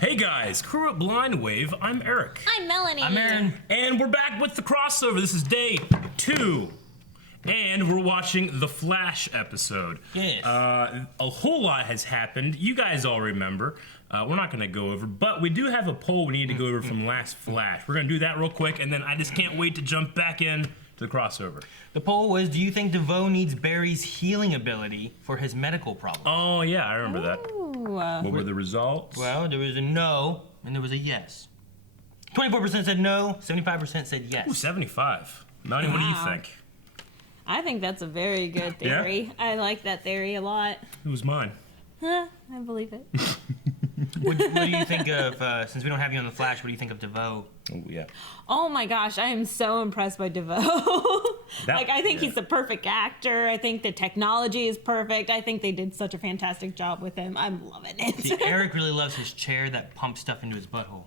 Hey guys, crew at Blind Wave, I'm Eric. I'm Melanie. I'm Aaron. And we're back with the crossover. This is day 2. And we're watching the Flash episode. Yes. A whole lot has happened. You guys all remember. We're not going to go over, but we do have a poll we need to go over from last Flash. We're going to do that real quick, and then I just can't wait to jump back in to the crossover. The poll was, do you think DeVoe needs Barry's healing ability for his medical problems? Oh, yeah, I remember that. What were the results? Well, there was a no, and there was a yes. 24% said no, 75% said yes. Ooh, 75. Melanie, what do you think? I think that's a very good theory. Yeah? I like that theory a lot. It was mine. I believe it. What do you think of, since we don't have you on the Flash, what do you think of DeVoe? Oh, yeah. Oh my gosh, I am so impressed by DeVoe. I think he's the perfect actor. I think the technology is perfect. I think they did such a fantastic job with him. I'm loving it. See, Eric really loves his chair that pumps stuff into his butthole.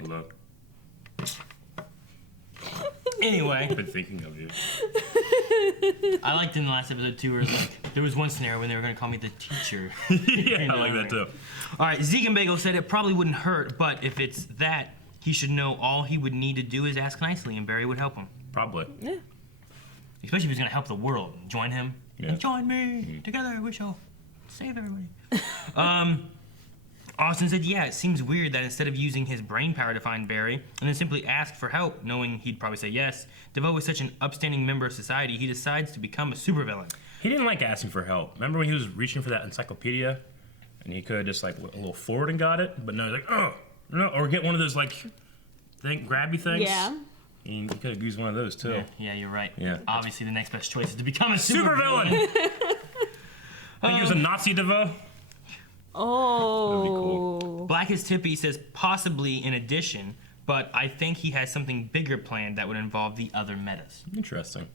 Hello. Anyway. I've been thinking of you. I liked in the last episode too, where there was one scenario when they were going to call me the teacher. Yeah, I like that too. All right, Zeke and Bagel said it probably wouldn't hurt, but if it's that, he should know all he would need to do is ask nicely, and Barry would help him. Probably. Yeah. Especially if he's going to help the world. Join him. Yeah. And join me. Together we shall save everybody. Austin said, yeah, it seems weird that instead of using his brain power to find Barry and then simply ask for help, knowing he'd probably say yes, DeVoe is such an upstanding member of society, he decides to become a supervillain. He didn't like asking for help. Remember when he was reaching for that encyclopedia? And he could have just like a little forward and got it, but no, he's like, oh, no, or get one of those like grabby things. Yeah. He could have used one of those too. Yeah, you're right. Yeah. Obviously, the next best choice is to become a Supervillain! supervillain. I think he was a Nazi DeVoe. Oh. That'd be cool. Blackest Tippy says possibly in addition, but I think he has something bigger planned that would involve the other metas. Interesting.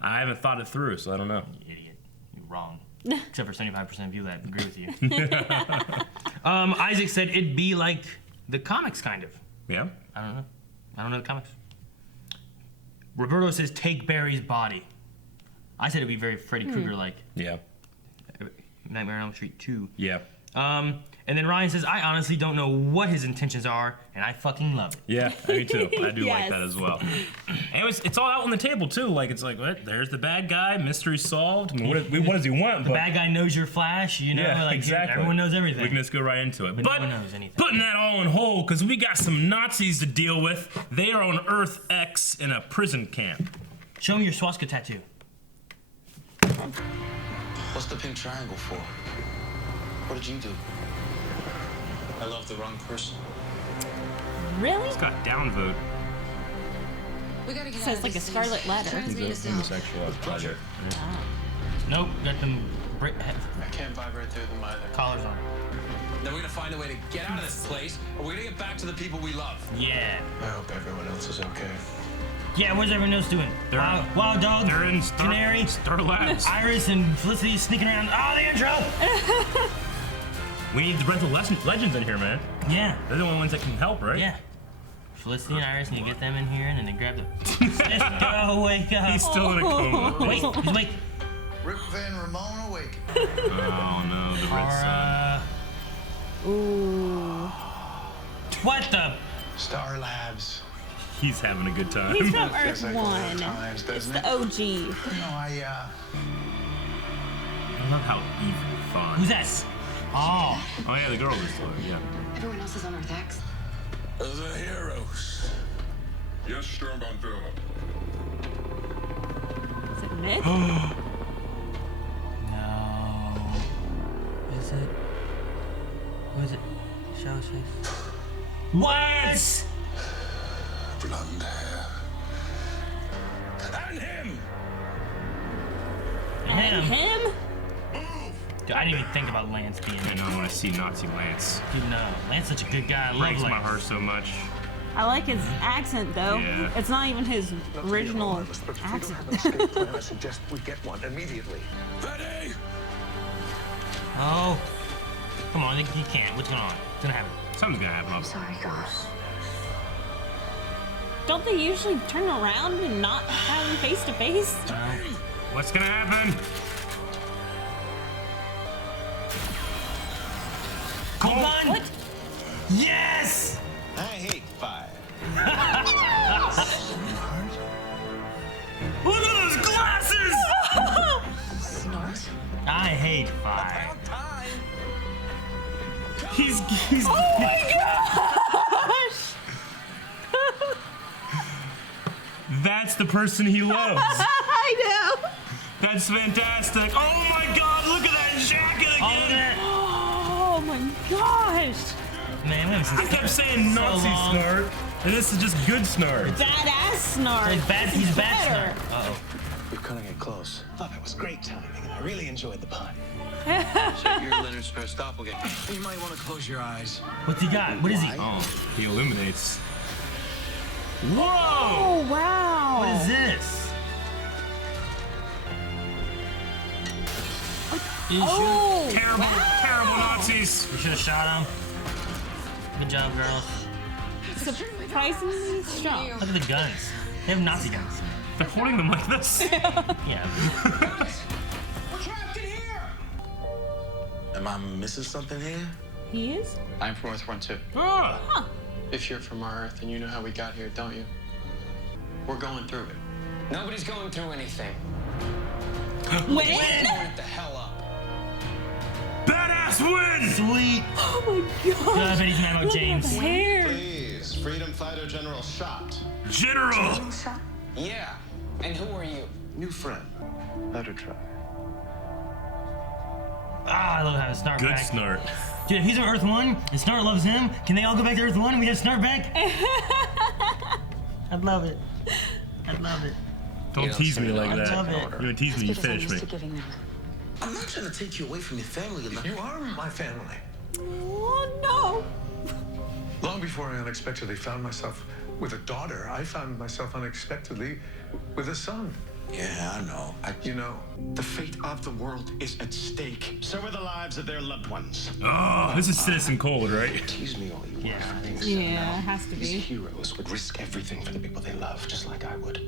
I haven't thought it through, so I don't know. You idiot. You're wrong. Except for 75% of you that agree with you. Isaac said it'd be like the comics, kind of. Yeah? I don't know. I don't know the comics. Roberto says take Barry's body. I said it'd be very Freddy Krueger-like. Yeah. Nightmare on Elm Street 2. Yeah. And then Ryan says, I honestly don't know what his intentions are, and I fucking love it. Yeah, me too. I do like Yes. that as well. And it's all out on the table too. Like it's like, what? There's the bad guy. Mystery solved. I mean, what does he want? The bad guy knows you're Flash, you know? Yeah, like, exactly. Everyone knows everything. We can just go right into it. But no one knows anything. Putting that all on hold because we got some Nazis to deal with. They are on Earth X in a prison camp. Show me your swastika tattoo. What's the pink triangle for? What did you do? I love the wrong person. Really? It's got downvote. We gotta get So out it's of like a this scarlet stage. letter. Transmute us out. Pleasure. Nope, got them I can't vibrate through them either. collars on. Then we're gonna find a way to get out of this place, or we're gonna get back to the people we love. Yeah. I hope everyone else is okay. Yeah, what's everyone else doing? Wild Dog, They're in Canary, Star Labs. Iris, and Felicity sneaking around. Oh, the intro! We need the rental legends in here, man. Yeah. They're the only ones that can help, right? Yeah. Felicity and Iris, and you get them in here, and then they grab the... Let's go, wake up. He's still in a coma. Wait, he's awake. Rip Van Ramon awake. Oh no, the red sun. Ooh. What the... Star Labs. He's having a good time. He's from Feels Earth like a lot of 1. times, It's doesn't the it? OG. You know, I love how evil fun. Who's that? Oh. Oh yeah, the girl was still there, yeah. Everyone else is on Earth X. The heroes. Yes, Sturmbannführer. Is it Nick? No. Is it? Who is it? Show his face. What? Blonde hair. And him! Him? Him? Dude, I didn't even think about Lance being I in. know I want to see Nazi Lance. Dude, no. Lance is such a good guy. I love Breaks my Lance. heart so much. I like his accent though. Yeah. It's not even his original accent. I suggest we get one immediately. Ready? Oh. Come on, you can't. What's going on? What's gonna happen? Something's gonna happen. Sorry, girls. Don't they usually turn around and not have him face to face? What's gonna happen? Cold Oh, gun. What? Yes. I hate fire. Look at those glasses! Snort? I hate fire. He's Oh my gosh! That's the person he loves. I know. That's fantastic. Oh my god, look at that jacket All of again! that. Oh my gosh! Man, we haven't seen I kept saying Nazi long. snort, and this is just good snort. Badass snark. Like bad, This he's is bad. better. Uh-oh. We're cutting it close. Thought that was great timing, and I really enjoyed the pun. Check your Leonard's first doppelganger. You might want to close your eyes. What's he got? What is he? Oh, he illuminates. Whoa! Oh wow! What is this? Oh, Terrible, wow. terrible Nazis. We should have shot him. Good job, girls. Surprisingly strong. Look at the guns. They have Nazi guns. They're holding them like this. Yeah. We're trapped in here! Am I missing something here? He is? I'm from Earth 1 too. Ah, If you're from our Earth, then you know how we got here, don't you? We're going through it. Nobody's going through anything. When? Point it the hell up. badass win! Sweet. Oh my gosh! Yeah, I bet he's mad about Look at James. the hair. Please, Freedom Fighter General shot. General! Yeah. And who are you? New friend. Let her try. Ah, I love having Snart Good back. snort. Dude, if he's on Earth 1 and Snart loves him, can they all go back to Earth 1 and we have Snart back? I'd love it. I'd love it. Don't tease me like I that. love it. You're gonna tease me, you Because I'm finish used me. to giving them. I'm not trying to take you away from your family. You are my family. Oh no! Long before I unexpectedly found myself with a daughter, I found myself unexpectedly with a son. Yeah, I know. You know, the fate of the world is at stake. So are the lives of their loved ones. Oh, this is Citizen Cold, right? Tease me all you Yeah, I think so. Yeah, it has to These be. heroes would risk everything for the people they love, just like I would.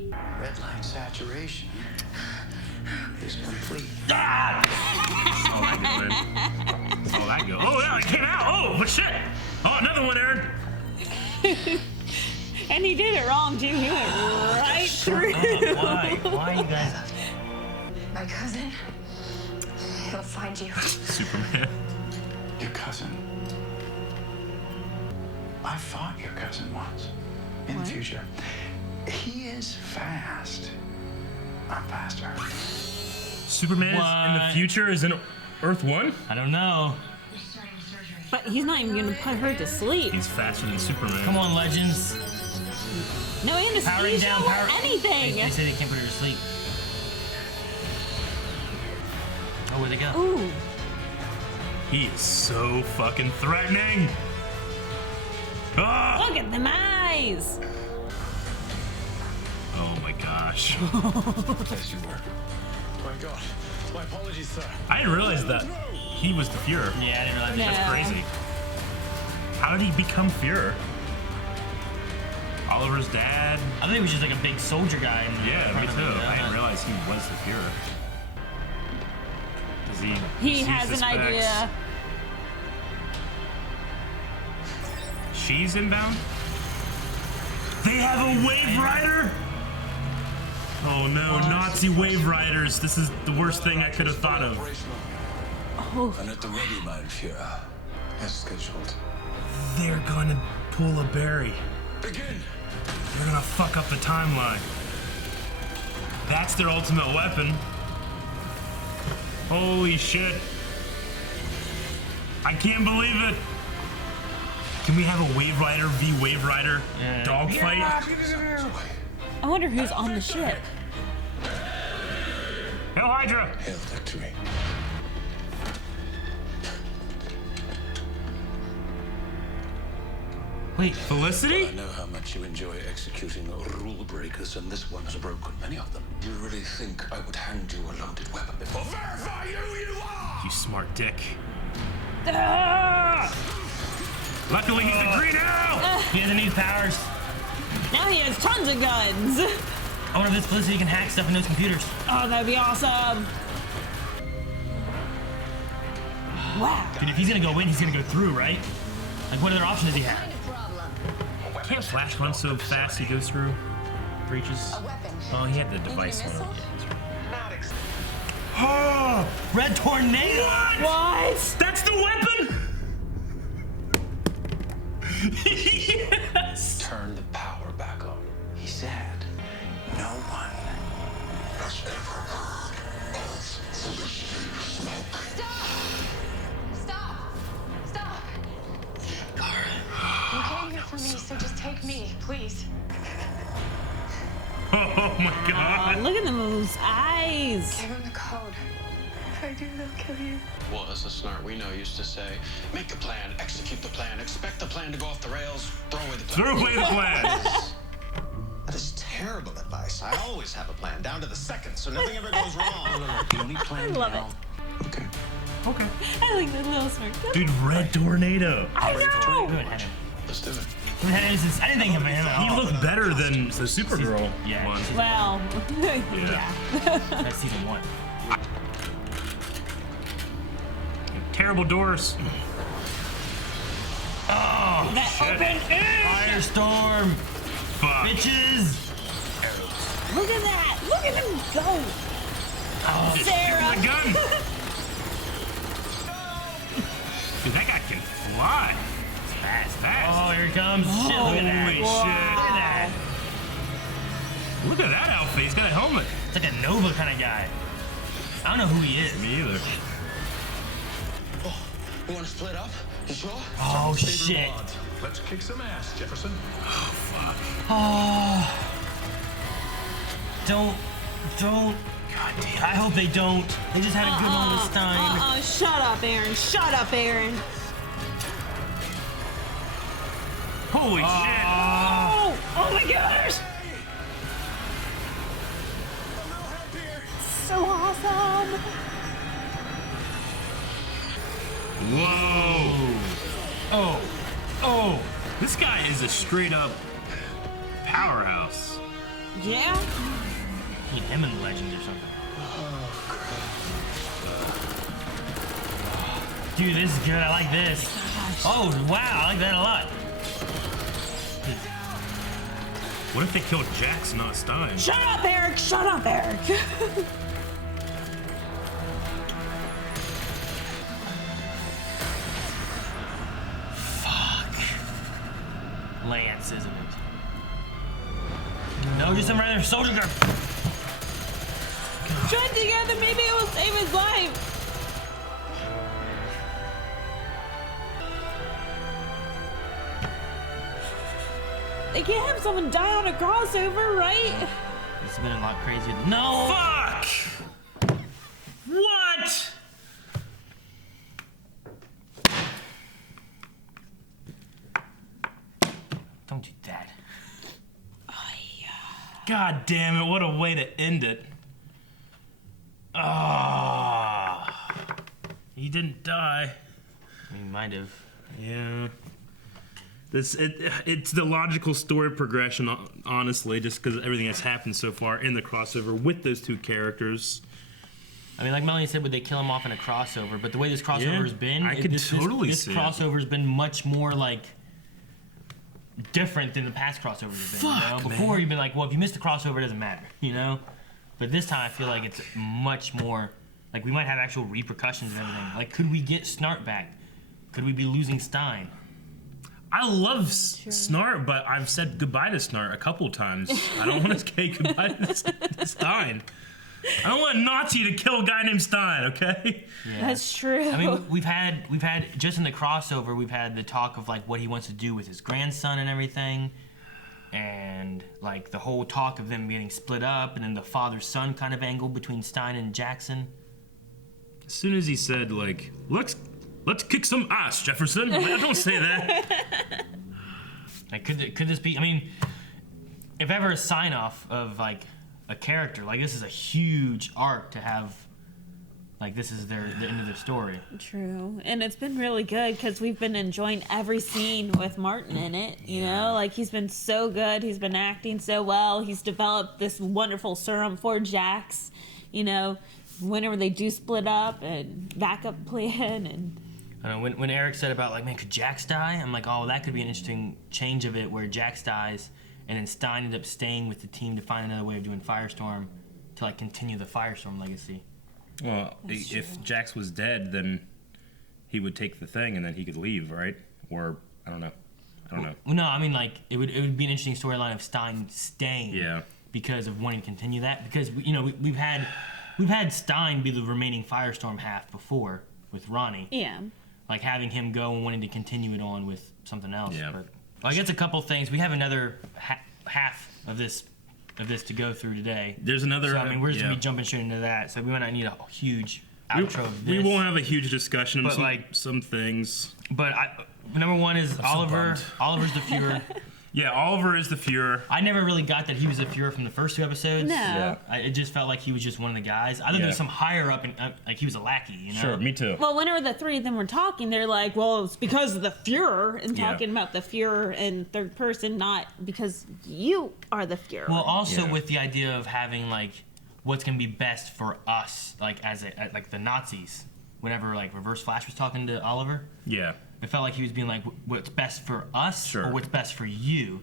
Red line saturation is complete. Oh, that good, man. Oh, that go. Oh, yeah, it came out. Oh, but shit. Oh, another one, Aaron. And he did it wrong too. He went right through. Why? Why you guys? My cousin, he'll find you. Superman. Your cousin. I fought your cousin once. In the future. He is fast. I'm faster. Superman in the What? future is in Earth 1? I don't know. But he's not even gonna put her to sleep. He's faster than Superman. Come on, Legends. No Powering anesthesia down, or power. anything. They say they can't put her to sleep. Oh, where'd they go? Ooh. He is so fucking threatening. Ah! Look at them eyes. Oh my gosh. Yes, you were. My God. My apologies, sir. I didn't realize that he was the Fuhrer. Yeah, I didn't realize Yeah. That's crazy. How did he become Fuhrer? Oliver's dad? I think he was just like a big soldier guy. In the Yeah, me front of too. him, I didn't realize he was the Fuhrer. Does he? He see has an suspects? idea. She's inbound? They have a Wave Rider? Oh no, Nazi Wave Riders. This is the worst thing I could have thought of. And at the ready, mein Führer. As scheduled. They're gonna pull a Barry. Begin! They're gonna fuck up the timeline. That's their ultimate weapon. Holy shit. I can't believe it. Can we have a Wave Rider v Wave Rider dogfight? I wonder who's on the ship. Hail Hydra! Hail victory. Wait, Felicity? I know how much you enjoy executing rule breakers, and this one has broken many of them. You really think I would hand you a loaded weapon before? Verify who you are! You smart dick. Ah! Luckily, he's the Green Arrow! he doesn't need powers. Now he has tons of guns. I wonder if this Felicity can hack stuff in those computers. Oh, that'd be awesome. Wow. Dude, if he's gonna go in, he's gonna go through, right? Like, what other options does he have? Can't Flash run so fast he goes through breaches? Oh, he had the device on. Oh, red tornado! What? That's the weapon? Yes! Turn the power back on. He said, no one has ever heard of Felicity Smoke. Stop! You came here for me, so just take me, please. Oh my god. Look at those eyes. Give him the code. If I do, they'll kill you. Well, as a snart we know used to say, make a plan, execute the plan, expect the plan to go off the rails, throw away the plan. Throw away the plan. That is terrible advice. I always have a plan, down to the second, so nothing ever goes wrong. The only plan I love now. Okay. I like the little smirk. Dude, red tornado. I know. Good, Hannah. Let's do it. I didn't think of him at all. He looked better than the Supergirl Yeah. one. Well, yeah. That's season 1. Terrible doors. Oh, That open air. Firestorm! Fuck. Bitches! Look at that. Look at him go. Oh, Sarah. The gun. Dude, that guy can fly. Fast. Oh, here he comes. Shit, look at that. Holy Look shit. at that. Look at that outfit. He's got a helmet. It's like a Nova kind of guy. I don't know who he is. Me either. Oh, you want to split up? You sure? Oh, shit. Let's kick some ass, Jefferson. Oh. Don't. God damn. I hope they don't. They just had a good one with Stein. Shut up, Aaron. Shut up, Aaron. Holy shit. Oh my gosh. So awesome. Whoa. Oh. This guy is a straight up powerhouse. Yeah. Need him in the Legends or something. Dude, this is good. I like this. Oh, wow. I like that a lot. What if they killed Jax, not Stein? Shut up, Eric. Shut up, Eric. Fuck. Lance, isn't it? No, just some random soldier girl. Join together. Maybe it will save his life. They can't have someone die on a crossover, right? It's been a lot crazier than. No! Fuck! What? Don't do that. God damn it, what a way to end it. Ah. He didn't die. He might have. Yeah. It's the logical story progression, honestly, just because everything that's happened so far in the crossover with those two characters. I mean, like Melanie said, would they kill him off in a crossover? But the way this crossover's been, I could totally this see crossover's been much more like different than the past crossovers have been. Fuck, you know? Before man. you'd be like, well, if you missed the crossover, it doesn't matter, you know. But this time, I feel like it's much more like we might have actual repercussions and everything. Like, could we get Snart back? Could we be losing Stein? I love Snart, but I've said goodbye to Snart a couple times. I don't want to say goodbye to Stein. I don't want a Nazi to kill a guy named Stein, okay? Yeah. That's true. I mean, we've had just in the crossover, we've had the talk of like what he wants to do with his grandson and everything, and like the whole talk of them getting split up, and then the father-son kind of angle between Stein and Jackson. As soon as he said like, let's kick some ass, Jefferson. Like, don't say that. Like, could this be? I mean, if ever a sign-off of like a character, like this is a huge arc to have Like, this is the end of their story. True. And it's been really good because we've been enjoying every scene with Martin in it. You know, like, he's been so good. He's been acting so well. He's developed this wonderful serum for Jax. You know, whenever they do split up and backup plan. And I don't know, when Eric said about, like, man, could Jax die? I'm like, oh, that could be an interesting change of it where Jax dies and then Stein ended up staying with the team to find another way of doing Firestorm to, like, continue the Firestorm legacy. Well, if Jax was dead, then he would take the thing and then he could leave, right? Or I don't know. Well, no, I mean, like, it would be an interesting storyline of Stein staying. Yeah. Because of wanting to continue that. Because we've had Stein be the remaining Firestorm half before with Ronnie. yeah. Like having him go and wanting to continue it on with something else. Yeah. But I guess a couple things. We have another half of this to go through today. There's another. So I mean, we're just gonna be jumping straight into that. So we might not need a huge outro of this. We won't have a huge discussion But, of some things. But number one is Oliver. Oliver's the Fuhrer. Yeah, Oliver is the Fuhrer. I never really got that he was the Fuhrer from the first 2 episodes. No. Yeah. It just felt like he was just one of the guys. I think there's some higher up, like he was a lackey, you know? Sure, me too. Well, whenever the three of them were talking, they're like, well, it's because of the Fuhrer, and talking about the Fuhrer in third person, not because you are the Fuhrer. Well, also with the idea of having, like, what's going to be best for us, like, like the Nazis. Whenever, like, Reverse Flash was talking to Oliver. Yeah. It felt like he was being like, what's best for us or what's best for you?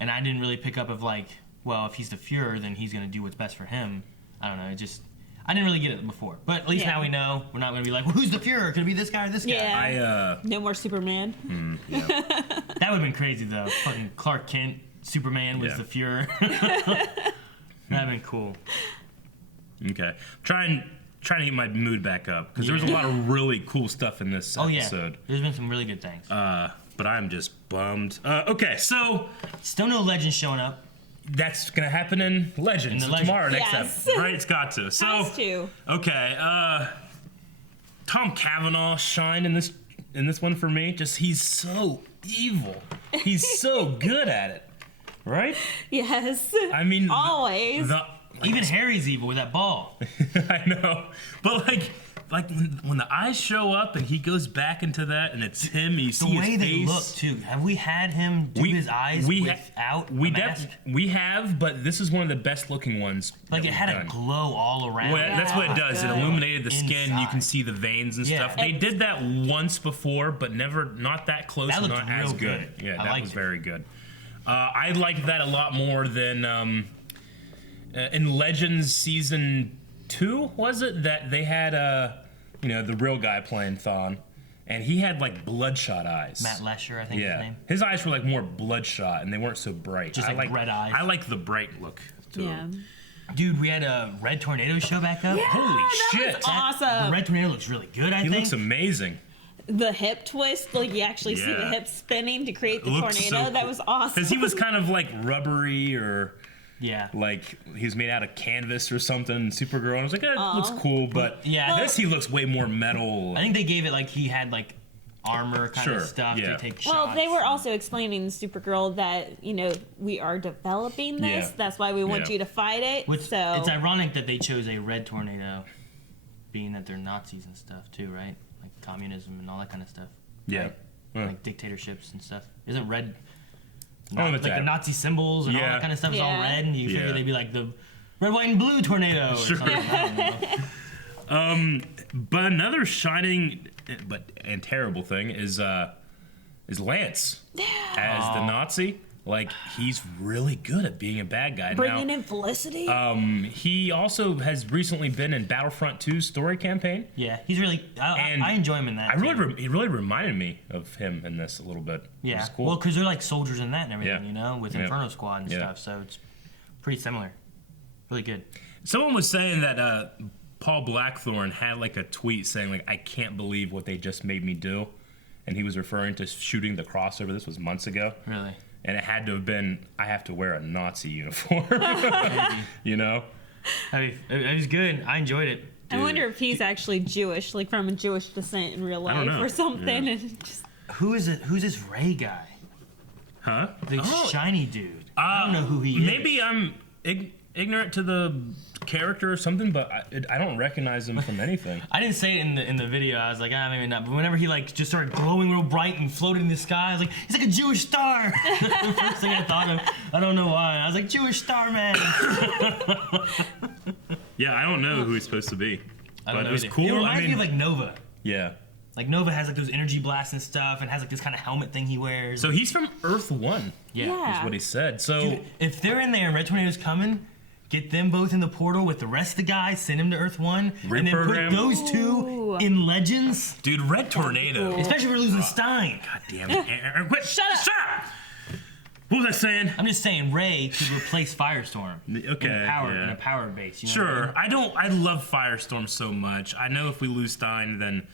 And I didn't really pick up of like, well, if he's the Fuhrer, then he's going to do what's best for him. I don't know. I didn't really get it before. But at least now we know. We're not going to be like, well, who's the Fuhrer? Could it be this guy or this guy? Yeah. No more Superman. Yeah. That would have been crazy, though. Fucking Clark Kent, Superman was the Fuhrer. That would have been cool. Okay. Trying to get my mood back up because there was a lot of really cool stuff in this episode. There's been some really good things. But I'm just bummed. Okay, so still no Legends showing up. That's gonna happen in Legends tomorrow, next episode, right? It's got to. So Has to. Okay, Tom Cavanaugh shined in this one for me. Just he's so evil. He's so good at it, right? Yes. I mean, always. Even Harry's evil with that ball. I know, but like when the eyes show up and he goes back into that and it's him, you see his face. The way they look too. Have we had him do his eyes without a mask? We have, but this is one of the best looking ones. Like it had a glow all around. Well, that's what it does. It illuminated the skin. You can see the veins and stuff. They did that once before, but not that close. That and looked not as real good. good. Yeah, that was very good. I liked that a lot more than in Legends season 2. Was it that they had the real guy playing Thawne, and he had like bloodshot eyes. Matt Lesher, I think his name. His eyes were like more bloodshot, and they weren't so bright. Just like red eyes. I like the bright look to him. Dude, we had a Red Tornado show back up. Yeah, Holy shit! Was awesome. The Red Tornado looks really good. I think he looks amazing. The hip twist, like you actually see the hip spinning to create the tornado. So cool. That was awesome. Because he was kind of like rubbery or. Yeah. Like he was made out of canvas or something. Supergirl. And I was like, it looks cool, but this he looks way more metal. I think they gave it like he had like armor kind of stuff to take shots. Well, they were also explaining to Supergirl that we are developing this. Yeah. That's why we want you to fight it. It's ironic that they chose a red tornado, being that they're Nazis and stuff too, right? Like communism and all that kind of stuff. Yeah. Right? Like dictatorships and stuff. Isn't red? Like the Nazi symbols and all that kind of stuff is all red, and you figure they'd be like the red, white, and blue tornado or something. I don't know. But another shining and terrible thing is Lance as the Nazi. Like he's really good at being a bad guy. Bringing in Felicity. He also has recently been in Battlefront 2's story campaign. Yeah, he's really. I enjoy him in that. He really reminded me of him in this a little bit. Yeah, cool. well, because they're like soldiers in that and everything, with Inferno Squad and stuff. So it's pretty similar. Really good. Someone was saying that Paul Blackthorne had like a tweet saying like, "I can't believe what they just made me do," and he was referring to shooting the crossover. This was months ago. Really. And it had to have been, I have to wear a Nazi uniform. You know? I mean, it was good. I enjoyed it. I wonder if he's actually Jewish, like from a Jewish descent in real life or something. Yeah. And just... Who's this Ray guy? Huh? The shiny dude. I don't know who he is. Maybe I'm ignorant to the character or something, but I don't recognize him from anything. I didn't say it in the video. I was like, maybe not. But whenever he like just started glowing real bright and floated in the sky, I was like, he's like a Jewish star. The first thing I thought of. I don't know why. I was like, Jewish star man. Yeah, I don't know who he's supposed to be, but it was either. cool. It reminds me of like Nova. Yeah. Like Nova has like those energy blasts and stuff, and has like this kind of helmet thing he wears. So he's from Earth 1. Yeah. Is what he said. So Dude, if they're in there and Red Tornado's coming, get them both in the portal with the rest of the guys, send them to Earth 1, and then put Reprogram. those two in Legends. Dude, Red Tornado. Especially if we're losing Stein. God damn it. Aaron, quit. Shut up. What was I saying? I'm just saying Ray could replace Firestorm. Okay, In a power base. You know Sure. what I mean? I love Firestorm so much. I know if we lose Stein, then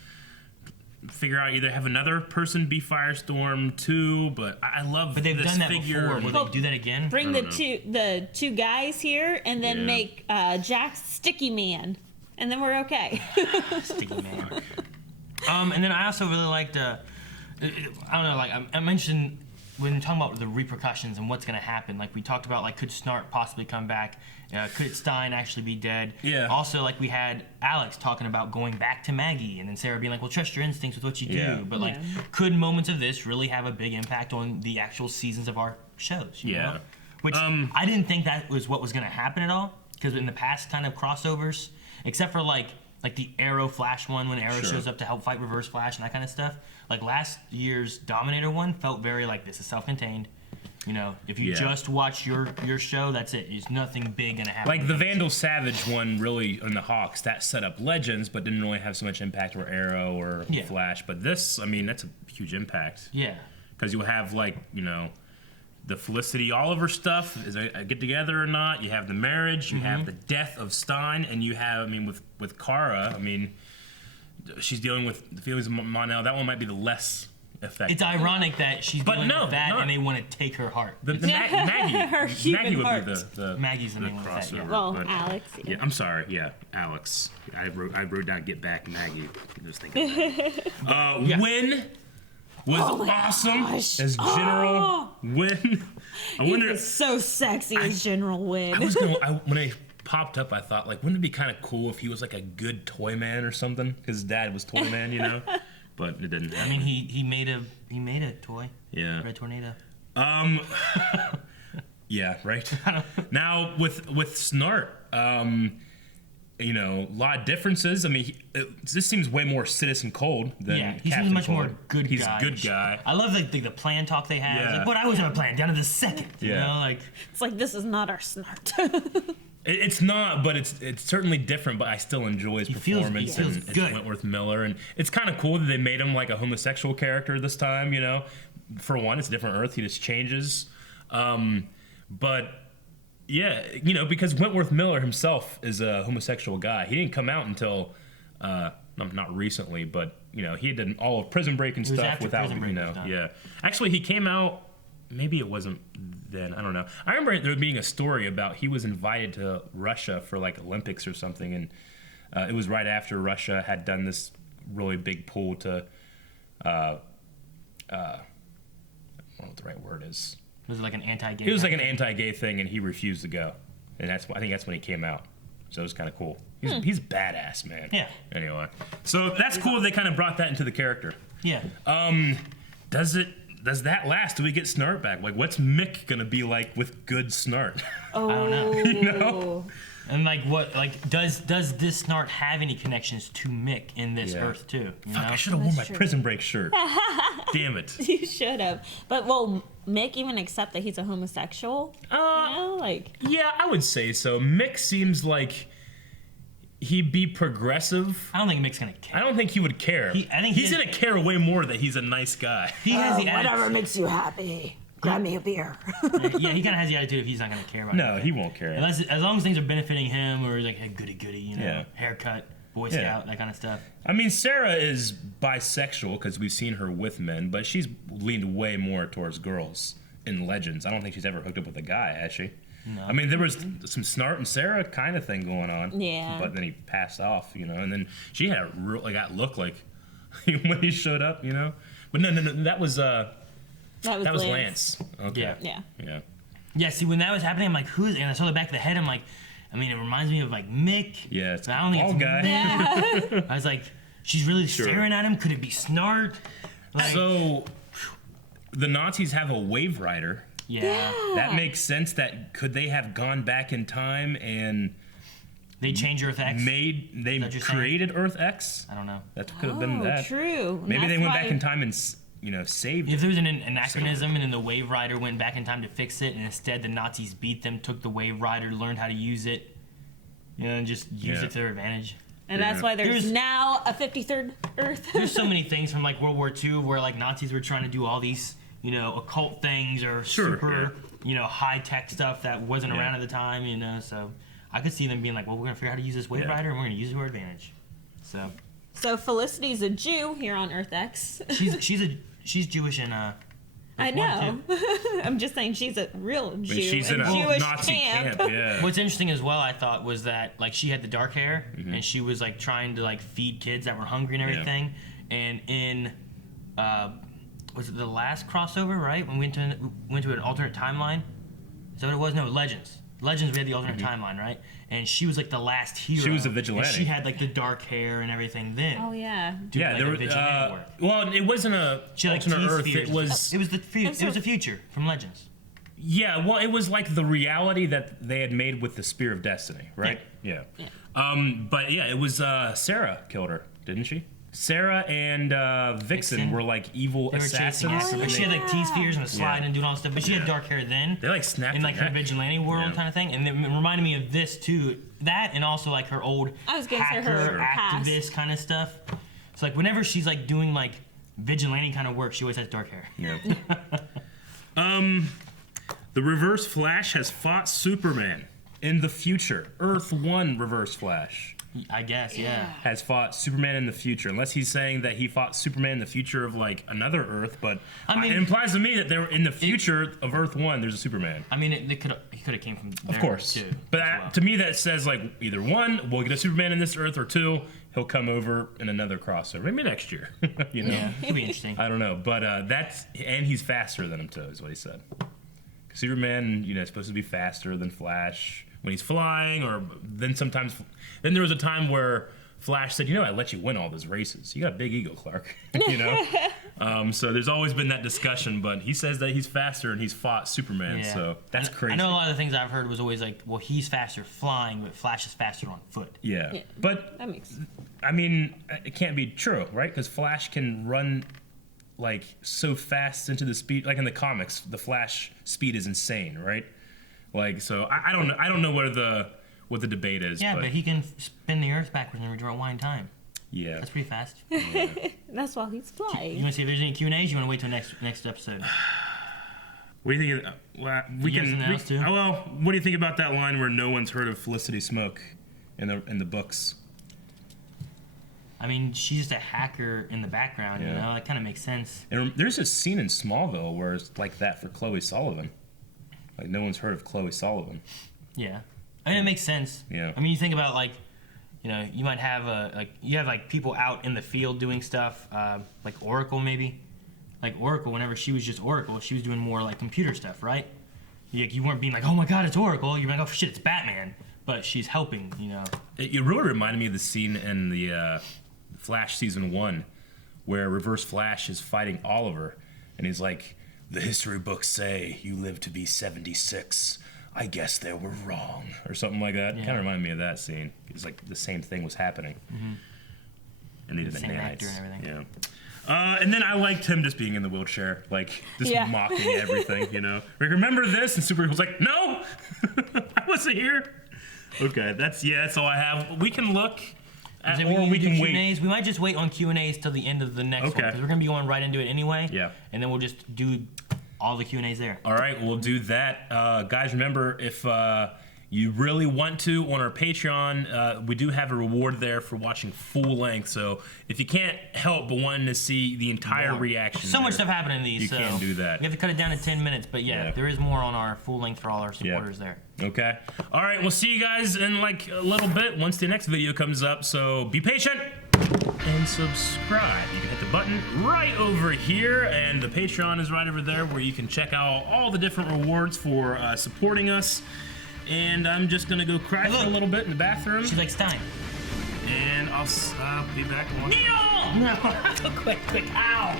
figure out either have another person be Firestorm too, but I love But they've this done that figure. before. Will they do that again? Bring the two guys here, and then make Jack Sticky Man, and then we're okay. Sticky man. And then I also really liked. I don't know. Like I mentioned when talking about the repercussions and what's going to happen. Like we talked about, like could Snart possibly come back? Could Stein actually be dead? Yeah. Also, like we had Alex talking about going back to Maggie, and then Sarah being like, "Well, trust your instincts with what you do." Yeah. But like, could moments of this really have a big impact on the actual seasons of our shows? You know? Which I didn't think that was what was going to happen at all, because in the past kind of crossovers, except for like the Arrow Flash one when Arrow shows up to help fight Reverse Flash and that kind of stuff. Like last year's Dominator one felt very like this is self-contained. You know, if you just watch your show, that's it. There's nothing big gonna happen. Like the Vandal Savage one, really, in the Hawks, that set up Legends, but didn't really have so much impact or Arrow or Flash. But this, I mean, that's a huge impact. Yeah. Because you'll have, like, you know, the Felicity Oliver stuff, is a get together or not. You have the marriage, you have the death of Stein, and you have, I mean, with Kara, I mean, she's dealing with the feelings of Mon-El. That one might be the less effective. It's ironic that she's dealing with that, not. and they want to take her heart. Maggie. Her human Maggie would heart. be the Maggie's the main one with that, crossover. yeah. Well, but- Alex. Yeah, I'm sorry. Yeah, Alex. I wrote down "Get Back, Maggie." I was thinking. Wynn was awesome as General Wynn. I He wonder. was so sexy as General Wynn. I was gonna. When I popped up, I thought, like, wouldn't it be kind of cool if he was like a good toy man or something? His dad was toy man, you know. But it didn't. I mean, he made a toy. Yeah. Red Tornado. Yeah, right. Now with Snart, you know, a lot of differences. I mean, this seems way more Citizen Cold than He Captain seems much Cold. more good He's guy. a good guy. I love like the plan talk they have. Yeah. It's like, but I always have a plan down to the second. You know, like It's like, this is not our Snart. It's not, but it's certainly different. But I still enjoy his performance feels and good. Wentworth Miller, and it's kind of cool that they made him like a homosexual character this time. You know, for one, it's a different Earth. He just changes, but. Yeah, you know, because Wentworth Miller himself is a homosexual guy. He didn't come out until, not recently, but, you know, he had done all of Prison Break and was stuff after without, Prison Break you know, was done. yeah. Actually, he came out, maybe it wasn't then, I don't know. I remember there being a story about he was invited to Russia for, like, Olympics or something, and it was right after Russia had done this really big pull to, I don't know what the right word is. was it like an anti-gay? It was like an anti-gay thing, and he refused to go, and I think that's when he came out. So it was kind of cool. He's badass, man. Yeah. Anyway, so that's cool. They kind of brought that into the character. Yeah. Does that last? Do we get Snart back? Like, what's Mick gonna be like with good Snart? Oh. I don't know. You know? And like what? Like does this Snart have any connections to Mick in this Earth too? You Fuck, know? I should have worn my That's true. Prison Break shirt. Damn it. You should have. But will Mick even accept that he's a homosexual? You know, like. Yeah, I would say so. Mick seems like he'd be progressive. I don't think Mick's gonna care. I don't think he would care. I think he's gonna care way more that he's a nice guy. He has the attitude. Whatever makes you happy. Grab me a beer. Yeah, he kind of has the attitude of he's not gonna care about. No, anything. he won't care. Unless as long as things are benefiting him, or he's like, hey, goody goody, you know, Yeah. haircut, Boy Yeah. Scout, that kind of stuff. I mean, Sarah is bisexual because we've seen her with men, but she's leaned way more towards girls in Legends. I don't think she's ever hooked up with a guy, has she? No. I mean, there was some Snart and Sarah kind of thing going on. Yeah. But then he passed off, you know, and then she had a real, like, that look like when he showed up, you know? But no, that was Lance. Okay. Yeah. Yeah. Yeah, see, when that was happening, I'm like, who's? And I saw the back of the head. I'm like, I mean, it reminds me of like Mick. Yeah, it's I don't think all it's guy. Yeah. I was like, she's really staring at him. Could it be Snart? Like, So, the Nazis have a wave rider. yeah. That makes sense. That could they have gone back in time and They change Earth X. Is that what you're created Earth X? I don't know. That could have been that. True. Maybe That's they went why- back in time and saved. If there was an anachronism and then the Wave Rider went back in time to fix it, and instead the Nazis beat them, took the Wave Rider, learned how to use it, and just used it to their advantage. And that's why there's now a 53rd Earth. There's so many things from like World War II where like Nazis were trying to do all these, occult things or super, high tech stuff that wasn't around at the time, So I could see them being like, well, we're gonna figure out how to use this Wave Rider and we're gonna use it to our advantage. So Felicity's a Jew here on Earth X. She's Jewish in I know. I'm just saying she's a real Jew. She's in a Jewish Nazi camp. Yeah. What's interesting as well, I thought, was that like she had the dark hair and she was like trying to like feed kids that were hungry and everything. And in was it the last crossover, right? When we went to an alternate timeline? Is that what it was? No, Legends. Legends, we had the alternate timeline, right? And she was like the last hero. She was a vigilante. And she had like the dark hair and everything then. Oh yeah. Yeah, like, there the was. vigilante work. Well, it wasn't a She had, like, alternate Earth. T-spheres. It was. It was the future from Legends. Yeah, well, it was like the reality that they had made with the Spear of Destiny, right? Yeah. But yeah, it was Sarah killed her, didn't she? Sarah and Vixen were like evil They were chasing assassins. her. But she had like T-spheres and a slide and doing all this stuff. But she had dark hair then. They like snapped in like her vigilante world kind of thing, and it reminded me of this too. That and also like her old I was gonna say hacker her past. activist kind of stuff. So like whenever she's like doing like vigilante kind of work, she always has dark hair. Yeah. The Reverse Flash has fought Superman in the future. Earth 1 Reverse Flash I guess, yeah. has fought Superman in the future, unless he's saying that he fought Superman in the future of like another Earth. But I mean, it implies to me that they were in the future of Earth 1. There's a Superman. I mean, he could have came from there Of course, too. but as well. to me that says like either 1, we'll get a Superman in this Earth, or 2, he'll come over in another crossover, maybe next year. Yeah, it'd be interesting. I don't know, but and he's faster than him too, is what he said. Superman, is supposed to be faster than Flash when he's flying, or then there was a time where Flash said, I let you win all those races. You got a big ego, Clark. So there's always been that discussion, but he says that he's faster and he's fought Superman, so that's crazy. I know a lot of the things I've heard was always like, well, he's faster flying, but Flash is faster on foot. Yeah. But that makes sense. I mean, it can't be true, right? Because Flash can run like so fast into the speed, like in the comics, the Flash speed is insane, right? Like, so I don't know what the debate is. Yeah, but he can spin the Earth backwards and rewind time. Yeah, that's pretty fast. Yeah. That's why he's flying. You want to see if there's any Q&As? You want to wait till next episode? What do you think? What do you think about that line where no one's heard of Felicity Smoke in the books? I mean, she's just a hacker in the background, That kind of makes sense. And there's a scene in Smallville where it's like that for Chloe Sullivan. Like, no one's heard of Chloe Sullivan. Yeah. I mean, it makes sense. Yeah. I mean, you think about, like, you might have, you have people out in the field doing stuff, like Oracle, maybe. Like, Oracle, whenever she was just Oracle, she was doing more, like, computer stuff, right? You weren't being like, oh, my God, it's Oracle. You're like, oh, shit, it's Batman. But she's helping, It really reminded me of the scene in the Flash Season 1 where Reverse Flash is fighting Oliver, and he's like, the history books say you live to be 76. I guess they were wrong, or something like that. Yeah. Kind of reminded me of that scene. It's like the same thing was happening. Mm-hmm. And they did the same actor and everything. Yeah. And then I liked him just being in the wheelchair, like just mocking everything, Like, remember this? And Superman was like, no, I wasn't here. Okay, that's all I have. We can look. Or we can wait. Q&As. We might just wait on Q&As till the end of the next one, because we're going to be going right into it anyway. Yeah. And then we'll just do all the Q&As there. All right, we'll do that. Guys, remember, if you really want to, on our Patreon, we do have a reward there for watching full length. So if you can't help but wanting to see the entire reaction, so much stuff happening in these. You can do that. We have to cut it down to 10 minutes, but there is more on our full length for all our supporters there. Okay. All right, we'll see you guys in like a little bit once the next video comes up. So be patient and subscribe. You can hit the button right over here, and the Patreon is right over there where you can check out all the different rewards for supporting us. and I'm just gonna go cry for a little bit in the bathroom. She likes time. And I'll be back in one. No! Quick, ow!